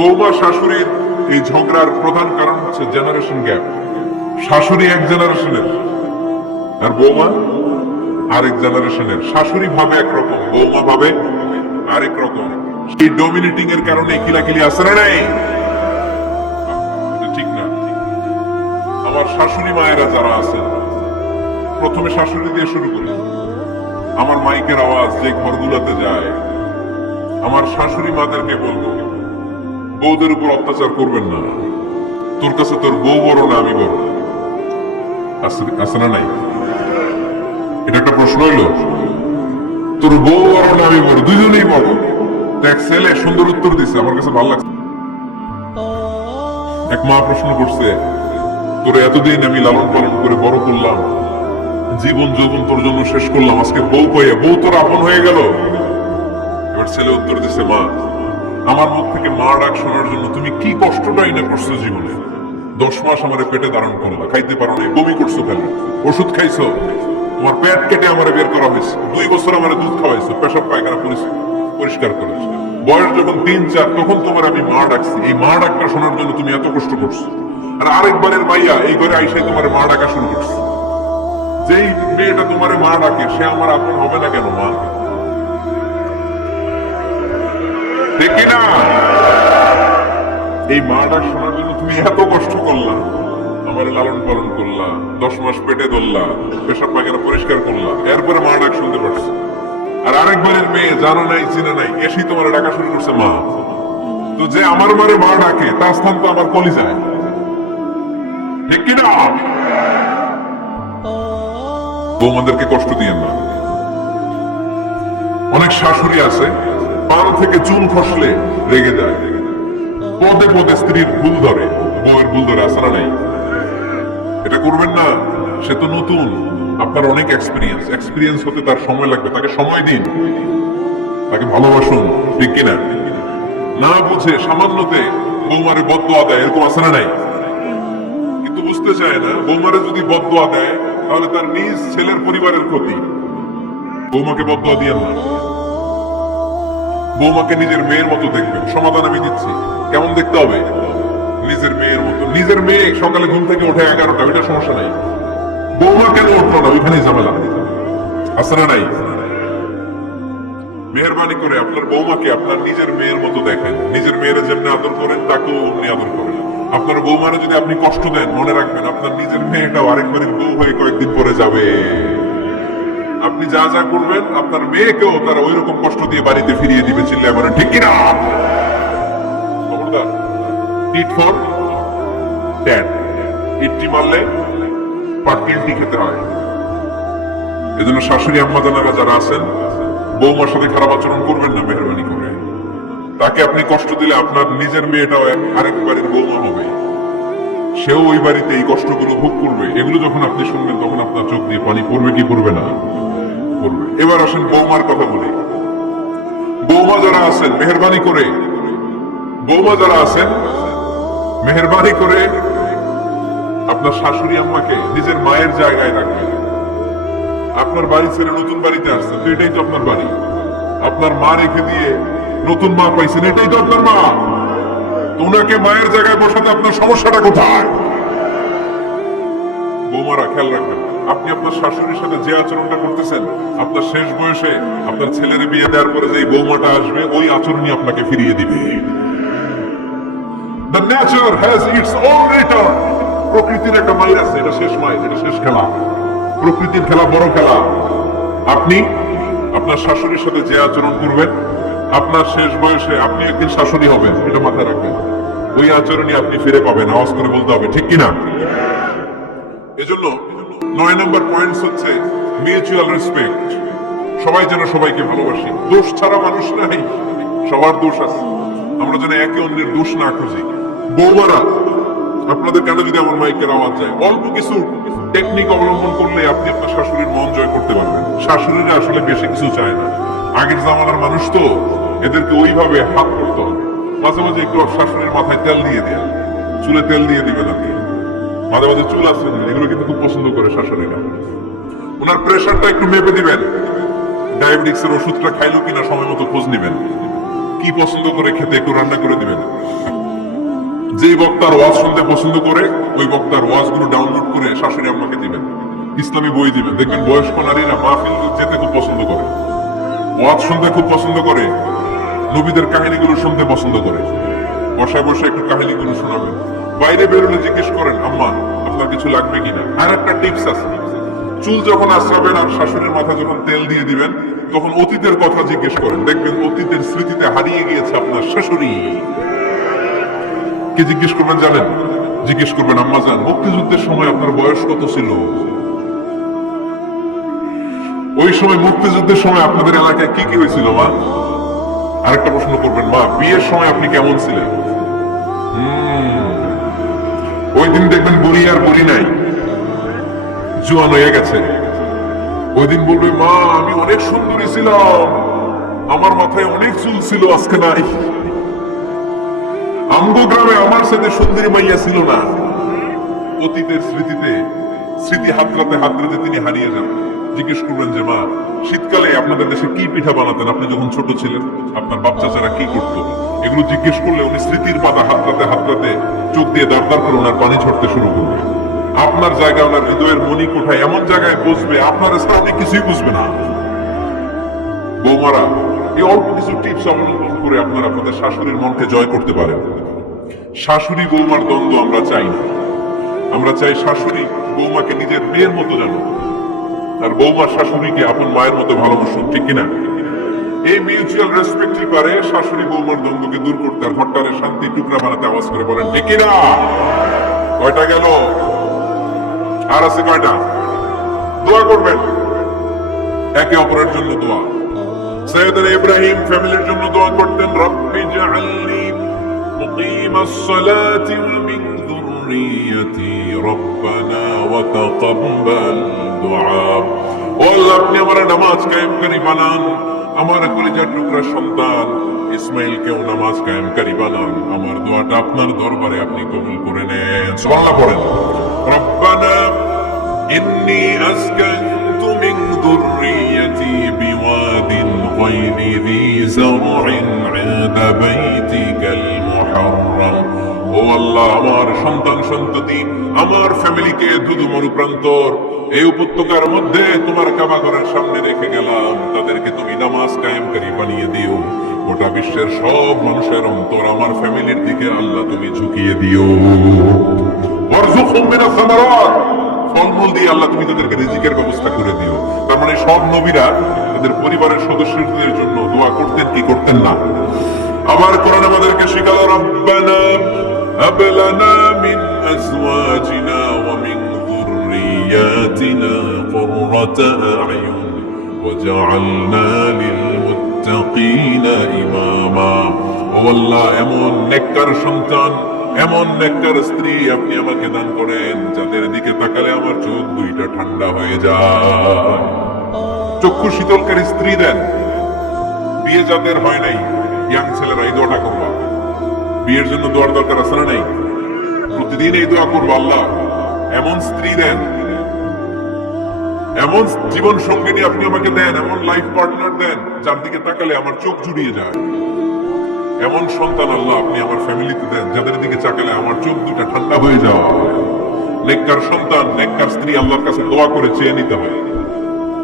বৌমা শাশুড়ির এই ঝগড়ার প্রধান কারণ হচ্ছে জেনারেশন গ্যাপ। শাশুড়ি এক জেনারেশনের আর বৌমা আরেক জেনারেশনের। শাশুড়ি ভাবে একরকম, বৌমা ভাবে আরেক রকম। এই ডমিনেটিং এর কারণে কিলাকিলি আছে না নাই? ঠিক না? আমার শাশুড়ি মায়েরা যারা আছেন, প্রথমে শাশুড়ি দিয়ে শুরু করি। আমার মাইকের আওয়াজ যে ঘরগুলোতে যায়, আমার শাশুড়ি মাদেরকে বলবো, বউদের উপর অত্যাচার করবেন না। তোর কাছে তোর বউ বড় না আমি বড়? আছে না নাই? এটা একটা প্রশ্ন হইল। তোর বউ বড় না আমি বড়? দুইজনেই বড়। এক ছেলে সুন্দর উত্তর দিছে, আমার কাছে ভালো লাগছে। এক মা প্রশ্ন করছে, তোর এতদিন আমি লালন পালন করে বড় করলাম, জীবন যৌবন তোর জন্য শেষ করলাম, আজকে বউ কইয়া বউ তোর আপন হয়ে গেল। এবার ছেলে উত্তর দিছে, মা আমার মুখ থেকে মা ডাক শোনার জন্য তুমি কি কষ্টটাই না করছো জীবনে। 10 মাস আমার পেটে ধারণ করলা, খাইতে পারো না, বমি করছো, খালি ওষুধ খাইছো, তোমার পেট কেটে আমার বের করা হয়েছে, 2 বছর আমার দুধ খাওয়াইছো, পেশাব পায়খানা পরিষ্কার করেছো। বয়স যখন 3-4 তখন তোমার আমি মা ডাকছি। এই মা ডাকটা শোনার জন্য তুমি এত কষ্ট করছো। আর আরেকবারের মাইয়া এই ঘরে আইসে তোমার মা ডাকা শুরু করছে। যেই মেয়েটা তোমার মা ডাকে সে আমার আপন হবে না কেন মা? ঠিক না? এই মা ডাক শোনার জন্য তুমি এত কষ্ট করলা, আমার লালন পালন করলা, 10 মাস পেটে ধরলা, পেশাব পায়খানা পরিষ্কার করলা, এরপরে মা ডাক শুনতে পারছো। আর আরেকবারের মেয়ে জানা নাই চিনা নাই এসেই তোমার ডাকা শুরু করছে মা। তো যে আমার মারে মা ডাকে তার স্থান তো আমার কলিজায়। ঠিক কিনা? বৌমাদেরকে কষ্ট দিয়েন না। অনেক শাশুড়ি আছে পান থেকে চুল খসলে রেগে যায়, পদে পদে স্ত্রীর ভুল ধরে, বউয়ের ভুল ধরে। আসে না নাই? এটা করবেন না। সে তো নতুন, আপনার অনেক এক্সপিরিয়েন্স হতে তার সময় লাগবে। তাকে সময় দিন, তাকে ভালোবাসুন। ঠিক কিনা? না বুঝে সামান্যতে বৌমারে বদদোয়া দেয়, এরকম আছে না নাই? কিন্তু বুঝতে চায় না, বৌমারে যদি বদদোয়া দেয় তাহলে তার নিজ ছেলের পরিবারের ক্ষতি। বৌমাকে বদদোয়া দিয়েন না। বৌমাকে নিজের মেয়ের মতো দেখবেন। সমাধান আমি দিচ্ছি। কেমন দেখতে হবে? নিজের মেয়ের মতো। নিজের মেয়ে সকালে ঘুম থেকে ওঠে 11টা, ওইটা সমস্যা নাই। বৌমা কেন উঠলো না, ওইখানেই ঝামেলা। আছে না নাই? মেহরবানি করে আপনার বৌমাকে আপনার নিজের মেয়ের মতো দেখেন। নিজের মেয়েরা যেমনি আদর করেন তাকেও অমনি আদর করেন। আপনার বৌমারা যদি আপনি কষ্ট দেন, মনে রাখবেন আপনার নিজের মেয়েটাও আরেকবারের বউ হয়ে কয়েকদিন পরে যাবে। আপনি যা যা করবেন আপনার মেয়েকেও তারা ওই রকম কষ্ট দিয়ে বাড়িতে ফিরিয়ে দিবে। চিল্লায় বলেন ঠিক কিনা? খবরদার, টিট ফর ট্যাট। ইটটি মারলে পাটকিলটি খেতে হয়। এজন্য শাশুড়ি আম্মা জানারা যারা আছেন, বৌমার সাথে খারাপ আচরণ করবেন না মেহরবানি করে। তাকে আপনি কষ্ট দিলে আপনার নিজের মেয়েটাও আরেক বাড়ির বৌমা হবে, সেও ওই বাড়িতে এই কষ্টগুলো ভোগ করবে। এগুলো যখন আপনি শুনবেন তখন আপনার চোখ দিয়ে পানি পড়বে কি পড়বে না? পড়বে। এবার আসেন বৌমার কথা বলি। বৌমা যারা আছেন মেহরবানি করে, বৌমা যারা আছেন মেহরবানি করে আপনার শাশুড়ি আম্মাকে নিজের মায়ের জায়গায় রাখবেন। আপনার বাড়ি ছেড়ে নতুন বাড়িতে আসছেন, তো এটাই তো আপনার বাড়ি। আপনার মা রেখে দিয়ে নতুন মা পাইছেন, এটাই তো আপনার মা। ওনাকে মায়ের জায়গায় বসাতে আপনার সমস্যাটা কোথায়? বৌমারা খেয়াল রাখবেন, আপনি আপনার শাশুড়ির সাথে যে আচরণটা করতেছেন, আপনার শেষ বয়সে আপনার ছেলের বিয়ে দেওয়ার পরে যে বৌমাটা আসবে ওই আচরণই আপনাকে ফিরিয়ে দিবে। The nature has its own return. প্রকৃতির একটা মাইল আছে, এটা শেষ মাইল, এটা শেষ খেলা। প্রকৃতির খেলা বড় খেলা। আপনি আপনার শাশুড়ির সাথে যে আচরণ করবেন, আপনার শেষ বয়সে আপনি একদিন শাশুড়ি হবেন, এটা মাথায় রাখবেন। ওই আচরণই আপনি ফিরে পাবেন। আওয়াজ করে বলতে হবে ঠিক কিনা? এজন্য 9 নম্বর পয়েন্টস হচ্ছে মিউচুয়াল রেসপেক্ট। সবাই যেন সবাইকে ভালোবাসি। দোষ ছাড়া মানুষ নাই, সবার দোষ আছে। আমরা যেন একে অন্যের দোষ না খুঁজি। বৌমারা, আপনাদের কেন যদি আমার মাইকের আওয়াজ যায়, অল্প কিছু টেকনিক অবলম্বন করলে আপনি আপনার শাশুড়ির মন জয় করতে পারবেন। শাশুড়িরা আসলে বেশি কিছু চায় না। আগের জামানার মানুষ তো, এদেরকে ওইভাবে হাত করতে হবে। মাঝে মাঝে একটু শাশুড়ির মাথায় তেল দিয়ে দেন, চুলে তেল দিয়ে দিবেন। আপনি মাঝে মাঝে চুল আছে, এগুলো কিন্তু খুব পছন্দ করে শাশুড়িরা। ওনার প্রেশারটা একটু মেপে দিবেন। ডায়াবেটিক্সের ওষুধটা খাইলো কিনা সময় মতো খোঁজ নিবেন। কি পছন্দ করে খেতে একটু রান্না করে দিবেন। যেই বক্তার ওয়াজ শুনতে পছন্দ করে ওই বক্তার ওয়াজগুলো ডাউনলোড করে শাশুড়ি আম্মাকে দিবেন, ইসলামী বই দিবেন। দেখবেন বয়স্ক নারীরা মাহফিল যেতে খুব পছন্দ করে, ওয়াজ শুনতে খুব পছন্দ করে, নবীদের কাহিনীগুলো শুনতে পছন্দ করে। বসায় বসে একটু কাহিনীগুলো শোনাবেন। বাইরে বেরোলে জিজ্ঞেস করেন, আম্মা আপনার কিছু লাগবে কিনা। আর একটা টিপস আছে, চুল যখন আশ্রাবেন আর শাশুড়ির মাথা যখন তেল দিয়ে দিবেন তখন অতীতের কথা জিজ্ঞেস করেন। দেখবেন অতীতের স্মৃতিতে হারিয়ে গিয়েছে আপনার শাশুড়ি। কে জিজ্ঞেস করবেন জানেন? জিজ্ঞেস করবেন, আম্মা জান মুক্তিযুদ্ধের সময় আপনার বয়স কত ছিল? ওই সময় মুক্তিযুদ্ধের সময় আপনাদের এলাকায় কি কি হয়েছিল মা? আরেকটা প্রশ্ন করবেন, মা বিয়ের সময় আপনি কেমন ছিলেন? ওই দিন দেখবেন বুড়ি আর বুড়ি নাই, জোয়ান হয়ে গেছে। ওই দিন বলবে, মা আমি অনেক সুন্দরী ছিলাম, আমার মাথায় অনেক চুল ছিল, আজকে নাই। আমগো গ্রামে আমার সাথে সুন্দরী মাইয়া ছিল না। অতীতের স্মৃতিতে স্মৃতি হাতড়াতে হাতড়াতে তিনি হারিয়ে যান। জিজ্ঞেস করবেন যে মা শীতকালে আপনাদের দেশে কি পিঠা বানাতেন আপনি যখন ছোট ছিলেন, আপনার বাচ্চা যারা কি করতো, এগুলো জিজ্ঞেস করলে উনি স্মৃতির পাতা হাতড়াতে হাতড়াতে চোখ দিয়ে দাঁড় করে ওনার পানি ঝরতে শুরু করবে। আপনার জায়গায় ওনার হৃদয়ের মনি কোঠায় এমন জায়গায় বসবে আপনার সাথে কিছুই বুঝবে না। বৌমারা এই অল্প কিছু টিপস অবলম্বন করে আপনারা আপনাদের শাশুড়ির মনকে জয় করতে পারেন। শাশুড়ি বৌমার দ্বন্দ্ব আমরা চাই না। আমরা চাই শাশুড়ি বৌমাকে নিজের মেয়ের মতো জানো, আর বৌমা শাশুড়িকে আপন মায়ের মতো ভালোবাসুন, ঠিক কিনা? এই মিউচুয়াল রেসপেক্টই পারে শাশুড়ি বৌমার দ্বন্দ্বকে দূর করতে আর ঘরটারে শান্তি টুকরা বানাতে। আওয়াজ করে বলেন ঠিক কিনা? কয়টা গেল? আর আছে কয়টা? দোয়া করবেন একে অপরের জন্য। দোয়া সৈয়দনা ইব্রাহিম ফ্যামিলির জন্য দোয়া করতেন, রব্বি জাআলনি মুকিমাস সালাতি ওয়া মিন যুররিয়্যাতি রব্বানা ওয়া তাকাব্বাল দুআ। ও আল্লাহ আপনি আমার নামাজ কায়েমকারী বানান, আমার কলিজার টুকরা সন্তান ইসমাইলকেও নামাজ কায়েমকারী বানান। আমার দোয়াটা আপনার দরবারে আপনি কবুল করে নেন। সুবহানাল্লাহ পড়েন। রব্বানা ইন্নী আসকানতু মিন যুররিয়্যাতি বিওয়াদিন গায়রি যী যার'ইন 'ইনদা বাইতিকাল মুহাররাম। ও আল্লাহ আমার সন্তান সন্ততি আমার ফ্যামিলিকে ধুধু মরুপ্রান্তর এই উপত্যকার মধ্যে তোমার কাবা ঘরের সামনে রেখে গেলাম, তাদেরকে তুমি নামাজ কায়েমকারী বানিয়ে দিও। গোটা বিশ্বের সব মানুষের অন্তর আমার ফ্যামিলির দিকে আল্লাহ তুমি ঝুঁকিয়ে দিও। ওয়ারযুকহুম মিনাস সামারাত, ফলমূল দিয়ে আল্লাহ তুমি তাদেরকে রিজিকের ব্যবস্থা করে দিও। তার মানে সব নবীরা তাদের পরিবারের সদস্যদের জন্য দোয়া করতেন কি করতেন না? আবার কোরআন আমাদেরকে শিখালো, রব্বানা হাব লানা মিন আজওয়াজিনা ওয়া মিন যুররিয়াতিনা কুররাতা আ'য়ুন ওয়াজআলনা লিল মুত্তাকিনা ইমামা। ও আল্লাহ এমন নেককার সন্তান এমন নেককার স্ত্রী আপনি আমাকে দান করেন যাদের দিকে তাকালে আমার চোখ দুইটা ঠান্ডা হয়ে যায়। চক্ষু শীতলকারী স্ত্রী দেন। বিয়ে যাদের হয় নাই ইয়াং ছেলেরা এই দোয়াটা করবা। বিয়ের জন্য দোয়ার দরকার আছে না নাই? প্রতিদিন এই দোয়া করবো, আল্লাহ এমন স্ত্রী দেন, এমন জীবন সঙ্গিনী আপনি আমাকে দেন, এমন লাইফ পার্টনার দেন যার দিকে তাকালে আমার চোখ জুড়িয়ে যায়। এমন সন্তান আল্লাহ আপনি আমার ফ্যামিলিতে দেন যাদের দিকে তাকালে আমার চোখ দুটা ঠান্ডা হয়ে যাওয়া। নেককার সন্তান নেককার স্ত্রী আল্লাহর কাছে দোয়া করে চেয়ে নিতে হয়।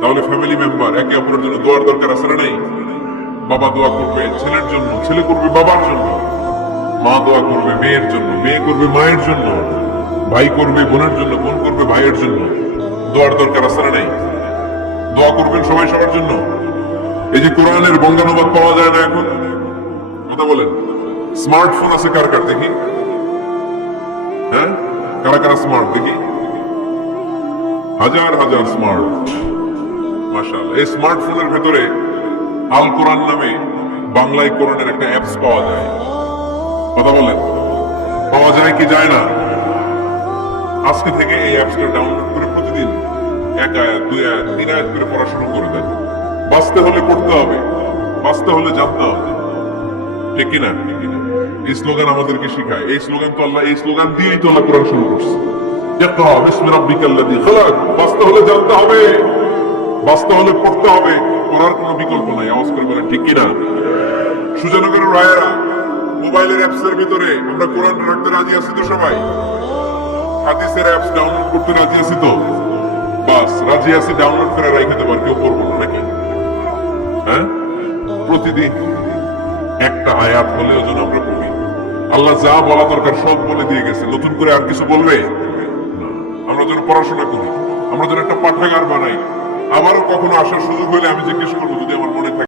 তাহলে ফ্যামিলি মেম্বার একে অপরের জন্য দোয়ার দরকার আছে না নাই? বাবা দোয়া করবে ছেলের জন্য, ছেলে করবে বাবার জন্য, মা দোয়া করবে মেয়ের জন্য, মেয়ে করবে মায়ের জন্য, ভাই করবে বোনের জন্য, বোন করবে ভাইয়ের জন্য। দোয়ার দরকার আছে না নাই? দোয়া করবেন সবাই সবার জন্য। এই যে কোরআনের বঙ্গানুবাদ পাওয়া যায় না এখন, কথা বলেন। স্মার্টফোন আছে কার কার দেখি? হ্যাঁ, কারা কারা স্মার্ট দেখি? হাজার হাজার স্মার্ট, মাশাআল্লাহ। এই স্মার্টফোনের ভেতরে আল কোরআন নামে বাংলায় কোরআনের একটা অ্যাপস পাওয়া যায়। কথা বলেন, পাওয়া যায় কি যায় না? আজকে থেকে এই অ্যাপসটা ডাউনলোড করে প্রতিদিন এক আয়াত, দুই আয়াত, তিন আয়াত করে পড়া শুরু করে দেন। বাঁচতে হলে পড়তে হবে, বাঁচতে হলে জানতে হবে, ঠিক কিনা? এই স্লোগান আমাদেরকে শিখায়। এই স্লোগান তো আল্লাহ, এই স্লোগান দিয়েই তো আল্লাহ কোরআন শুরু করছে। ইকরা বিসমি রাব্বিকাল্লাযী খালাক। বাঁচতে হলে জানতে হবে, বাঁচতে হলে পড়তে হবে, পড়ার কোনো বিকল্প নাই। আওয়াজ করে বলেন ঠিক কিনা? সুজানগরের রায়েরা মোবাইলের অ্যাপস এর ভিতরে আমরা কোরআন রাখতে রাজি আছি তো সবাই? হাদিসের অ্যাপস ডাউনলোড করতে রাজি আছি তো? বাস রাজি আছি, ডাউনলোড করে রেখে দেবার, কেউ করবো না নাকি? হ্যাঁ, প্রতিদিন একটা আয়াত হলেও যেন আমরা পড়ি। আল্লাহ যা বলা দরকার সব বলে দিয়ে গেছে, নতুন করে আর কিছু বলবে না। আমরা যেন পড়াশোনা করি, আমরা যেন একটা পাঠাগার বানাই। আবারও কখনো আসার সুযোগ হলে আমি জিজ্ঞেস করবো, যদি আমার মনে থাকে।